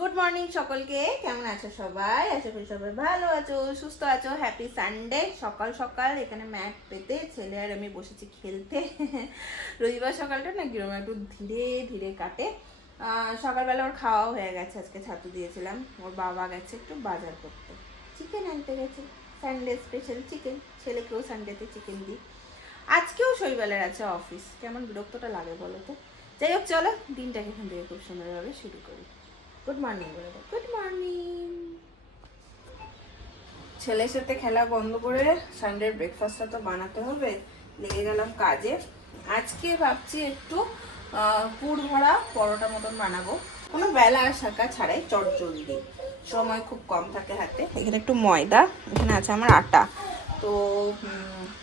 Good morning সকলকে। কেমন আছো সবাই? আশা করি সবাই ভালো আছো, সুস্থ আছো। Happy Sunday. সকাল সকাল এখানে ম্যাট পেতে ছেলে আর আমি বসেছি খেলতে। রবিবার সকালটা না কিরকম একটু ধীরে ধীরে কাটে। সকালবেলা ওর খাওয়াও হয়ে গেছে, আজকে ছাতু দিয়েছিলাম। ওর বাবা গেছে একটু বাজার করতে, চিকেন আনতে গেছে। সানডে স্পেশাল চিকেন, ছেলেকেও সানডেতে চিকেন দিই। আজকেও শৈবালের আছে অফিস, কেমন বিরক্তটা লাগে বলো তো। যাই হোক, চলো দিনটাকে এখান থেকে খুব সুন্দরভাবে শুরু করি। গুড মর্নিং বলে দাও, গুড মর্নিং। ছেলের সাথে খেলা বন্ধ করে সানডের ব্রেকফাস্টটা তো বানাতে হবে, লেগে গেলাম কাজে। আজকে ভাবছি একটু পুর ভরা পরোটা মতন বানাবো, কোনো বেলা আর শাকা ছাড়াই, চটজলদি, সময় খুব কম থাকে হাতে। এখানে একটু ময়দা, এখানে আছে আমার আটা, তো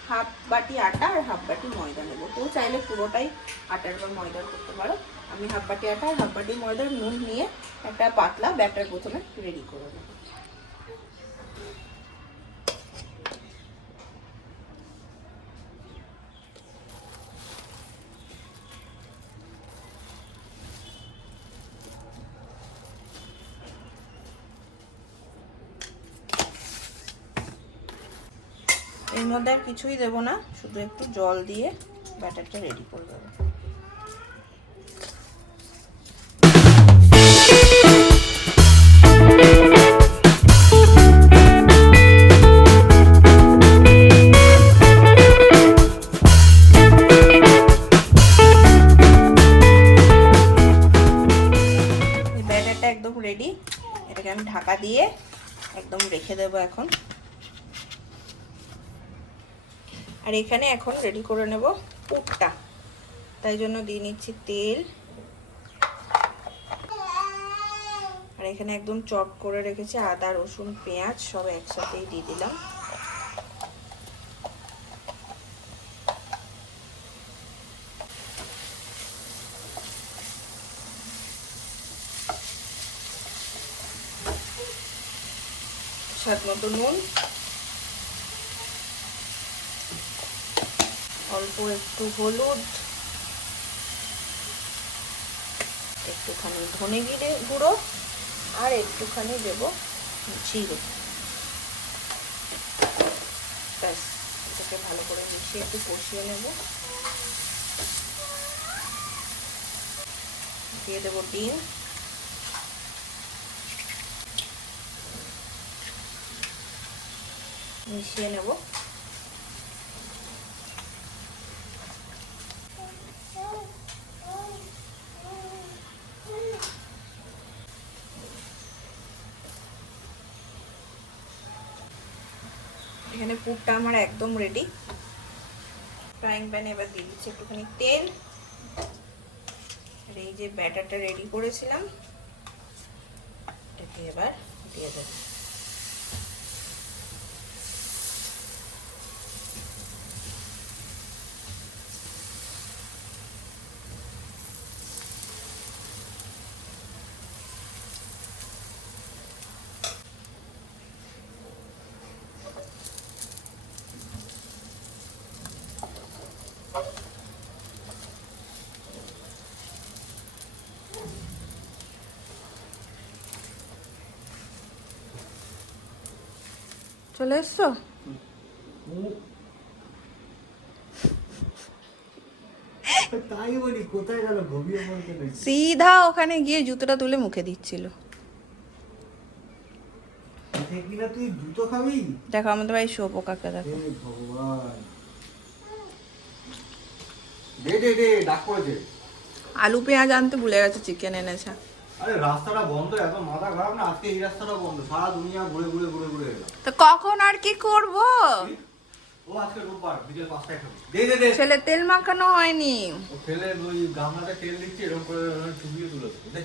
হাফ বাটি আটা আর হাফ বাটি ময়দা নেবো। তো চাইলে পুরোটাই আটার বা ময়দার করতে পারো। আমি হাফ বাটি আটা আর হাফ বাটি ময়দার নুন নিয়ে একটা পাতলা ব্যাটার প্রথমে রেডি করে নেবো। এর মধ্যে আর কিছুই দেবো না, শুধু একটু জল দিয়ে ব্যাটারটা রেডি করে দেবো। ব্যাটারটা একদম রেডি, এটাকে আমি ঢাকা দিয়ে একদম রেখে দেবো এখন। আর এখানে এখন রেডি করে নেব পুরটা, তাই জন্য দিয়ে নিচ্ছি তেল। আর এখানে একদম চপ করে রেখেছি আদা রসুন পেঁয়াজ সব একসাথেই দিয়ে দিলাম। স্বাদ মতো নুন, অল্প একটু হলুদ, একটুখানি ধনে গুঁড়ো আর একটুখানি দেব জিরে। ব্যাস, এটাকে ভালো করে মিশিয়ে একটু কষিয়ে নেব। দিয়ে দেবো ডিম, মিশিয়ে নেব। এখানে পুরটা আমার একদম রেডি। ফ্রাইং প্যানে এবার দিয়ে দিচ্ছি একটুখানি তেল। আর এই যে ব্যাটারটা রেডি করেছিলাম এটাকে এবার দিয়ে দেব। চলে এসছো? সিধা ওখানে গিয়ে জুতোটা তুলে মুখে দিচ্ছিল। দেখো আমাদের ভাই শুয়োপোকাকে দেখো। আলু পেঁয়াজ আনতে ভুলে গেছে, চিকেন এনেছে। আরে রাস্তাটা বন্ধ, এখন মাথা খারাপ না, আজকে এই রাস্তাটা বন্ধ, সারা দুনিয়া ঘুরে ঘুরে ঘুরে ঘুরে এলাম। তো কখন আর কি করব? ও আজকে রোববার বিকেল 5টায় খাবো। দে দে দে। ছেলে তেল মাখানো হয়নি। ও ছেলে ওই গামলাতে তেল দিচ্ছে, এরকম করে চুবিয়ে তুলে দেবো। দে।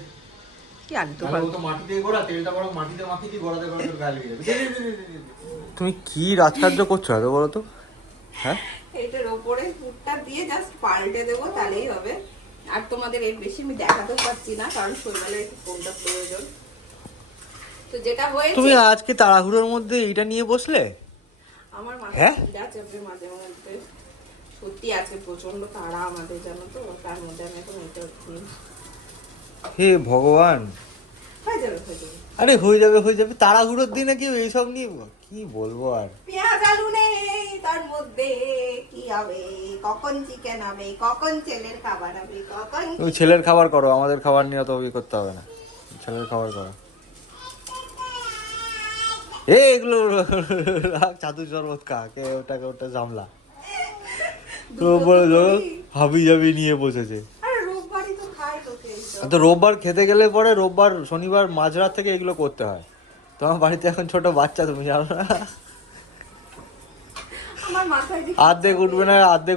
কি আলতু তাহলে ও তো মাটি দিয়ে গোড়া, তেলটা বরং মাটিতে মাখিয়ে দিয়ে গোড়াতে গোড়াতে গায়ে লেগে যাবে। দে দে দে দে। তুমি কি রাজকার্য করছো এত বলো তো? হ্যাঁ, এটার উপরে পুরটা দিয়ে জাস্ট পাল্টে দেবো, তাহলেই হবে। আর তোমাদের এর বেশি আমি দেখাতেও পারছি না, কারণ শৈবালের একটু কোনটা প্রয়োজন। তো যেটা হয়েছে, তুমি আজকে তাড়াহুড়োর মধ্যে এইটা নিয়ে বসলে? আমার হ্যাঁ? মাথা যা চাপে মাঝে মধ্যে, সত্যি আজকে প্রচন্ড তাড়া আমাদের, জানো তো, তার মধ্যে আমি এখন এটা হে ভগবান। হ্যাঁ, যাবে হয়ে যাবে। আরে হয়ে যাবে, তাড়াহুড়োর দিনে কি এইসব নিয়ে কি বলবো আর। পেঁয়াজ আলু নেই তার মধ্যে, কি হবে, কখন চিকেন হবে, কখন ছেলের খাবার হবে, কখন তুমি ছেলের খাবার করো, আমাদের খাবার নিয়ে তো করতে হবে না, ছেলের খাবার করো। এগুলো চাদু শরবত খা, কে ওটা জামলা হাবি জাবি নিয়ে বসেছে। আরে রোববারই তো খায় লোকে এইসব। তো রোববার খেতে গেলে পরে রোববার শনিবার মাঝরাত থেকে এগুলো করতে হয়। তোমার বাড়িতে এখন ছোট বাচ্চা, তুমি জানো না? আমার মাথায় যে অর্ধেক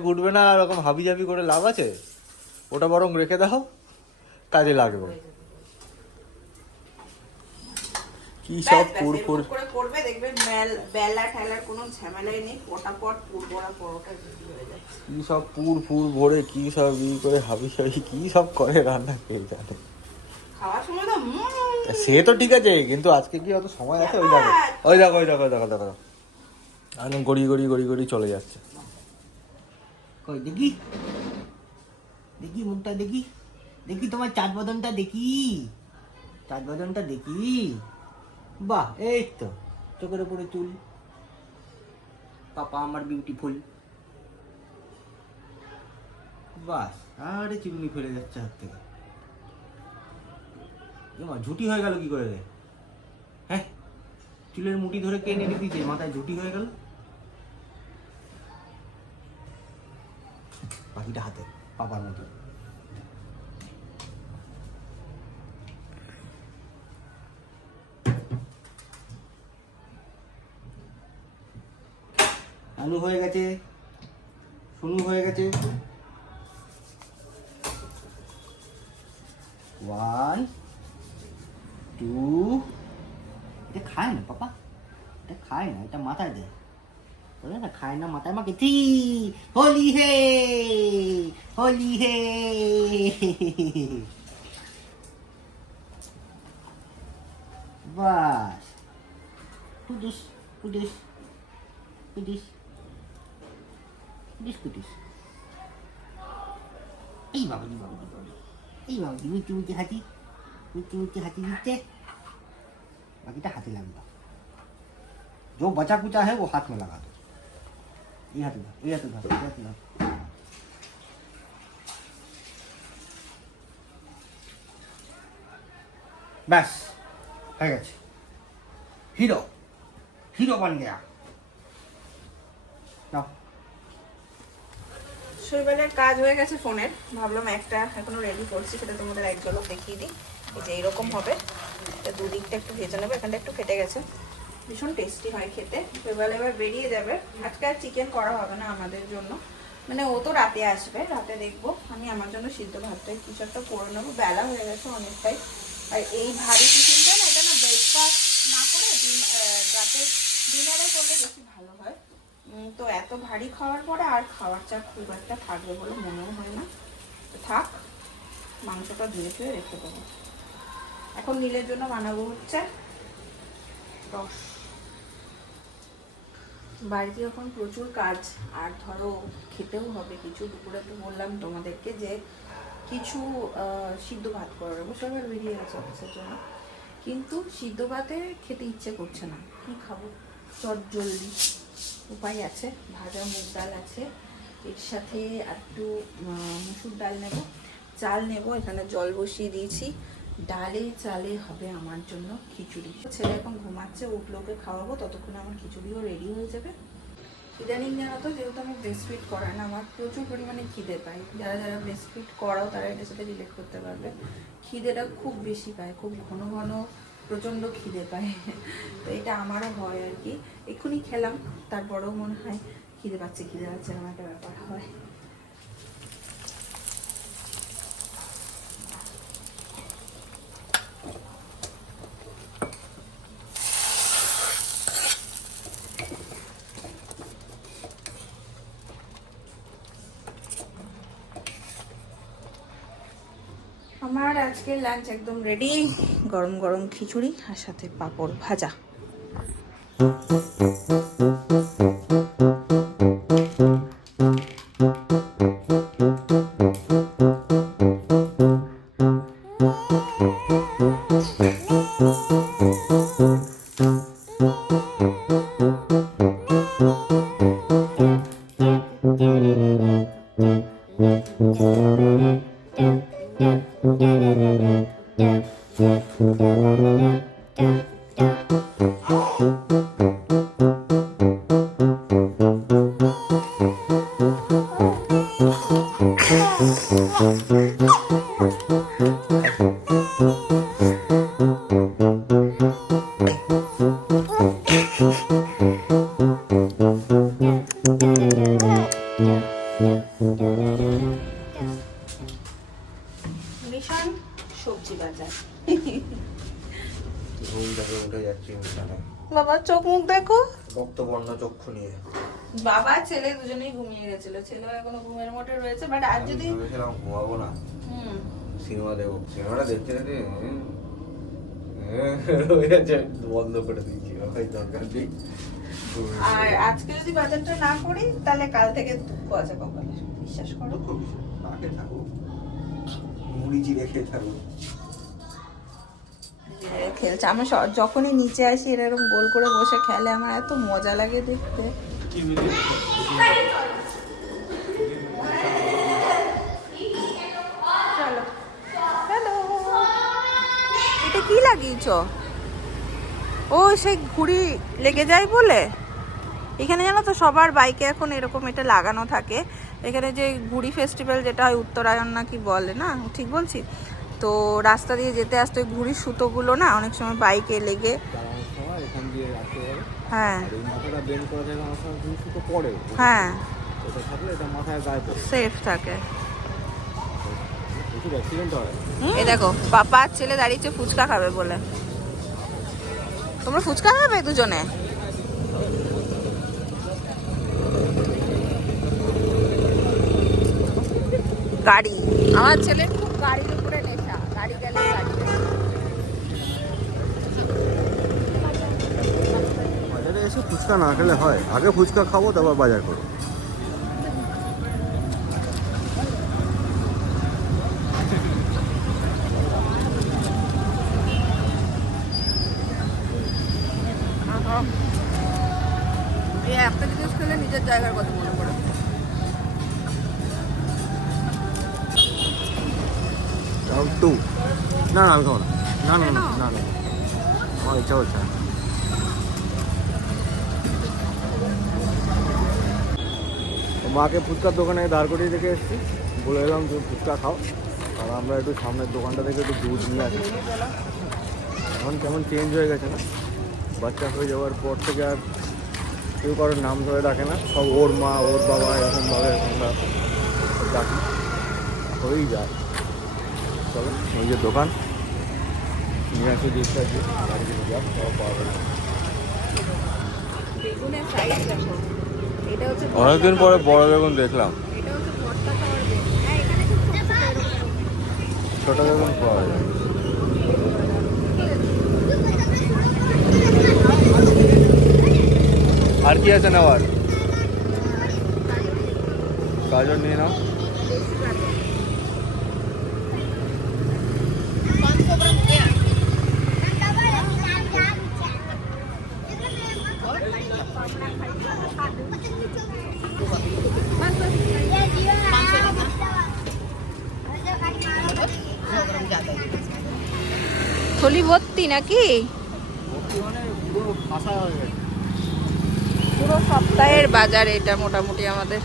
উঠবে না, এরকম হাবি জাবি করে লাভ আছে? ওটা বরং রেখে দাও, কাজে লাগবে। কি সব পুরপুর করে করবে, দেখবে বেলা ঠেলার কোনো ঝামেলাই নেই, পটাপট পুরোটা পরোটা রেডি হয়ে যায়। কি সব পুর ভরে কি সব করে হাবি সাবি কি সব করে রান্না, কে জানে। খাওয়ার সময় তো সে তো ঠিক আছে, কিন্তু আজকে কি অত সময় আছে? ওই দেখো একদম গড়ি চলে যাচ্ছে। কই দেখি দেখি মুখটা দেখি, দেখি তোমার চাঁদ বদনটা দেখি, চাঁদ বদনটা দেখি। বাহ, এই তো চোখের উপরে চুল, পাপা আমার বিউটিফুল। বাস, আরে চিমনি ফেলে যাচ্ছে হাত থেকে। এমা ঝুটি হয়ে গেল কি করে রে? হ্যাঁ, চুলের মুঠি ধরে কে নেড়ে দিয়েছে, মাথায় ঝুটি হয়ে গেল। বাকিটা হাতে পাপার মতো। আলু হয়ে গেছে, শুনু হয়ে গেছে। 1 2, এটা খায় না পাপা, এটা খায় না, এটা মাথায় দেয়, বলে না খায় না, মাথায় মাকে। 3 হোলি হে, হোলি হে। বাস, কুটিস কুটিস কুটিস কুটিস কুটিস। এই বাবুজি এই বাবুজি মিষ্টি মিষ্টি হাঁচি দিচ্ছে। बाकीটা हाथे लगा, जो बचा कुचा है वो हाथ में लगा दो। ये हाथ उधर, ये हाथ उधर, ये हाथ उधर। बस हो गया, हीरो हीरो बन गया। नाও, শৈবালের কাজ হয়ে গেছে ফোনের, ভাবলাম একটা এখনো রেডি করছি, সেটা তোমাদের এক ঝলক দেখিয়ে দিই। এই যে এইরকম হবে, এটা দুদিকটা একটু ভেজে নেবে, এখানটা একটু ফেটে গেছে, ভীষণ টেস্টি হয় খেতে। শৈবাল এবার বেরিয়ে যাবে, আজকে আর চিকেন করা হবে না আমাদের জন্য, মানে ও তো রাতে আসবে, রাতে দেখবো। আমি আমার জন্য সিদ্ধ ভাতটাই কিছু একটা করে নেবো, বেলা হয়ে গেছে অনেকটাই। আর এই ভারী টিফিনটা না, এটা না ব্রেকফাস্ট না করে রাতে ডিনারে করলে বেশি ভালো হয়। তো এত ভারী খাওয়ার পরে আর খাওয়ার চা খুব একটা থাকবে বলে মনেও হয় না, তো থাক, মাংসটা ধুয়ে ধুয়ে রেখে দেবো। এখন নীলের জন্য বানাবো হচ্ছে রস। বাড়িতে এখন প্রচুর কাজ, আর ধরো খেতেও হবে কিছু। দুপুরে তো বললাম তোমাদেরকে যে কিছু সিদ্ধ ভাত করে দেবো, সবাই বেরিয়ে গেছে অফিসের জন্য, কিন্তু সিদ্ধ ভাতে খেতে ইচ্ছে করছে না, কি খাবো, চট জলদি উপায় আছে, ভাজা মুগ ডাল আছে, এর সাথে একটু মুসুর ডাল নেব, চাল নেব, এখানে জল বসিয়ে দিয়েছি, ডালে চালে হবে আমার জন্য খিচুড়ি। ছেলে এখন ঘুমাচ্ছে, উঠলে ওকে খাওয়াবো, ততক্ষণে আমার খিচুড়িও রেডি হয়ে যাবে। ইদানিং জানো তো, যেহেতু আমি ব্রেস্ট ফিড করাই না, আমার প্রচুর পরিমাণে খিদে পাই। যারা যারা ব্রেস্ট ফিড করাও তারা এটার সাথে রিলেট করতে পারবে, খিদেটা খুব বেশি পায়, খুব ঘন ঘন প্রচণ্ড খিদে পায়। তো এটা আমারও হয় আর কি, এক্ষুনি খেলাম, তারপরেও মনে হয় খিদে পাচ্ছে এরকম একটা ব্যাপার হয়। আমার আজকের লাঞ্চ একদম রেডি, গরম গরম খিচুড়ি আর সাথে পাঁপড় ভাজা। ভীষণ সবজি বাজার। উঠে যাচ্ছি বাবা চোখ মুখ দেখো। রক্তবর্ণ চক্ষু নিয়ে বাবা ছেলে দুজনেই ঘুমিয়ে গেছিল, ছেলে এখনো ঘুমের মোটে রয়েছে, বাট আজ যদি ভেবেছিলাম ঘুমাবো না, সিনেমা দেখবো, সিনেমাটা দেখতে দেখতে বন্ধ করে দিয়েছি, দরকার নেই। আর আজকে যদি বাজারটা না করি তাহলে কাল থেকে দুঃখ আছে কপালে, বিশ্বাস করো। মুড়ি চিড়ে খেয়ে থাকবো। খেলছে আমি যখনই নিচে আসি এরকম গোল করে বসে খেলে, আমার এত মজা লাগে দেখতে। চলো হ্যালো, এটা কি লাগিয়েছ? ও সেই ঘুড়ি লেগে যায় বলে এখানে জানো তো সবার বাইকে এখন এরকম এটা লাগানো থাকে। এখানে যে ঘুড়ি ফেস্টিভ্যাল যেটা হয় উত্তরায়ণ না কি বলে না, ঠিক বলছি তো, রাস্তা দিয়ে যেতে আসতে ওই ঘুড়ির সুতোগুলো না অনেক সময় বাইকে লেগে, হ্যাঁ হ্যাঁ সেফ থাকে। এই দেখো পাপা আর ছেলে দাঁড়িয়েছে ফুচকা খাবে বলে। তোমরা ফুচকা খাবে দুজনে? গাড়ি, আমার ছেলের খুব গাড়ির উপরে নেশা, গাড়ি গেলে গাড়ি। বাজারে এসে ফুচকা না খেলে হয়? আগে ফুচকা খাবো তারপর বাজার করবো। এই একটা জিনিস খেলে নিজের জায়গার কথা মনে পড়ে। টু না না আমি খাবো না, না না না না না আমার ইচ্ছা হচ্ছে না। মাকে ফুচকার দোকানে দাঁড় করিয়ে রেখে এসেছি, বলে এলাম তুমি ফুচকা খাও, আর আমরা একটু সামনের দোকানটা থেকে একটু দুধ নিয়ে আসি। এখন কেমন চেঞ্জ হয়ে গেছে না, বাচ্চা হয়ে যাওয়ার পর থেকে আর কেউ কারোর নাম ধরে ডাকে না, সব ওর মা ওর বাবা এরকমভাবে আমরা ডাকি, হয়েই যায়। চলো ওই যে দোকান নিয়ে আসি জিনিসটা, আছে গাড়ি কিনে যাক, সব পাওয়া যাবে। বেগুনের সাইজ দেখো, এটা হচ্ছে অনেকদিন পরে বড় বেগুন দেখলাম, এটা হচ্ছে ভর্তা খাওয়ার বেগুন। হ্যাঁ এখানে খুব ছোট ছোট এরকম। ছোট বেগুন পাওয়া যায়। আর কি আছে নেওয়ার? গাজর নিয়ে নাও। থলি ভর্তি নাকি? পুরো সপ্তাহের বাজার এটা মোটামুটি আমাদের।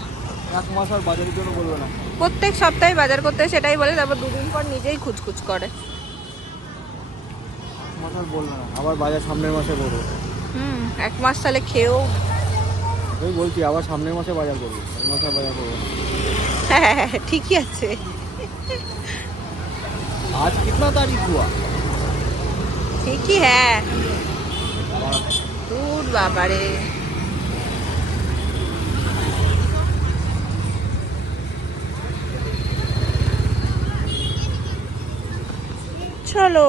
এক মাস আর বাজারের জন্য বলবে না, প্রত্যেক সপ্তাহে বাজার করতে সেটাই বলে, তারপর দুদিন পর নিজেই খুচখুচ করে। মাস আর বলবে না, আবার বাজার সামনের মাসে করবো। এক মাস তাহলে খেয়েও। আমি বলছি আবার সামনের মাসে বাজার করবো, এই মাসে আর বাজার করবো না। হ্যাঁ ঠিকই আছে। आज कितना तारीख हुआ? ঠিকই হ্যাঁ। দূর বাবারে। চলো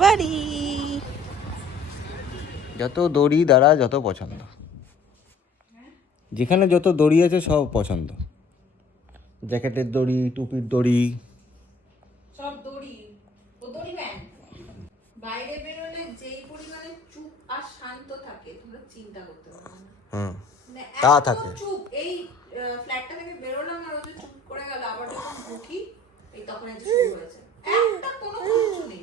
বাড়ি। যত দড়ি দ্বারা যত পছন্দ, যেখানে যত দড়ি আছে সব পছন্দ, জ্যাকেটের দড়ি, টুপির দড়ি, সব দড়ি। ও দড়ি ম্যান বাইরে বেরোলে যেই পরিমাণে চুপ আর শান্ত থাকে তোমরা চিন্তা করতে পারো না। মানে তা এত থাকে। চুপ, এই ফ্ল্যাটটা থেকে বেরোলাম আর ও যে চুপ করে গেল, আবার যখন ঢুকি এই তখন এই যে শুরু হয়েছে, একটা কোনো কিছু নেই।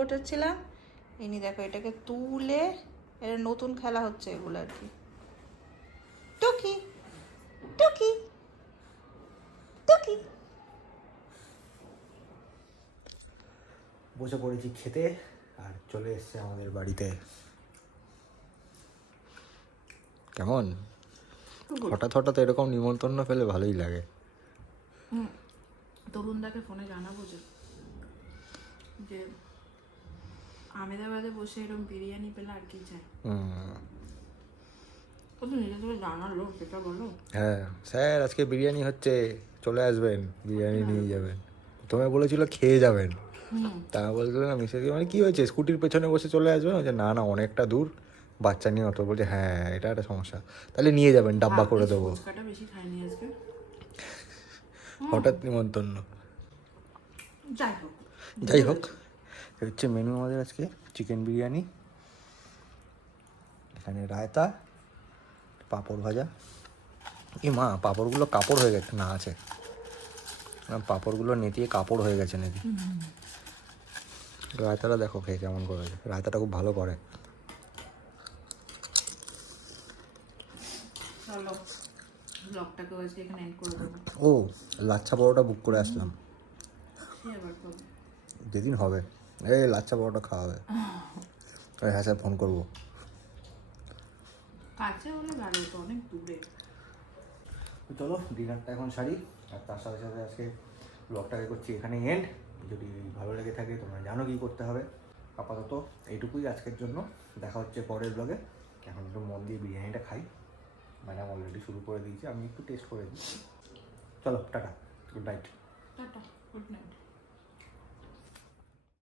গোটাচ্ছিলাম, ইনি দেখো এটাকে তুলে, এটা নতুন খেলা হচ্ছে এগুলো আর কি। টুকি টুকি টুকি। বসে পড়েছি খেতে, আর চলে এসছে আমাদের বাড়িতে। কেমন হঠাৎ হঠাৎ এরকম নিমন্ত্রণ পেলে ভালোই লাগে। তরুণদাকে ফোনে জানাবো যে আমেদাবাদে বসে এরকম বিরিয়ানি পেলে আর কি চাই। ও তো নিজে থেকে জানালো, সেটা বলো। হ্যাঁ স্যার আজকে বিরিয়ানি হচ্ছে, চলে আসবেন, বিরিয়ানি নিয়ে যাবেন। প্রথমে বলেছিল খেয়ে যাবেন, তা বলছিল না মিসেস মানে কী হয়েছে স্কুটির পেছনে বসে চলে আসবেন, বলছে না না অনেকটা দূর, বাচ্চা নিয়ে অত, বলছে হ্যাঁ এটা একটা সমস্যা, তাহলে নিয়ে যাবেন, ডাব্বা করে দেবো। ফুচকাটা বেশি খাইনি আজকে, হঠাৎ নিমন্ত্রণ। যাই হোক। যাই হোক, হচ্ছে মেনু আমাদের আজকে চিকেন বিরিয়ানি, এখানে রায়তা, পাঁপড় ভাজা। এ মা পাঁপড়গুলো কাপড় হয়ে গেছে, না আছে পাঁপড়গুলো নেতিয়ে কাপড় হয়ে গেছে নাকি। রায়তাটা দেখো খেয়ে কেমন করে, রায়তাটা খুব ভালো করে। চলো ব্লগটাকে আজকে এখানে এন্ড করে দেবো। ও লাচ্ছা পরোটা বুক করে আসলাম, এবার করবো যেদিন হবে এই লাচ্ছা পরোটা খাওয়া হবে। হ্যাঁ স্যার ফোন করবো। কাছে হলে ভালো হতো, অনেক দূরে। চলো ডিনারটা এখন সারি, আর তার সাথে সাথে আজকে ব্লগটাকে করছি এখানে এন্ড। যদি ভালো লেগে থাকে তোমরা জানো কী করতে হবে। আপাতত এইটুকুই আজকের জন্য, দেখা হচ্ছে পরের ব্লগে। এখন একটু মন দিয়ে বিরিয়ানিটা খাই, ম্যাডাম অলরেডি শুরু করে দিয়েছি, আমি একটু টেস্ট করে দিই। চলো tata, good night. Tata, good night.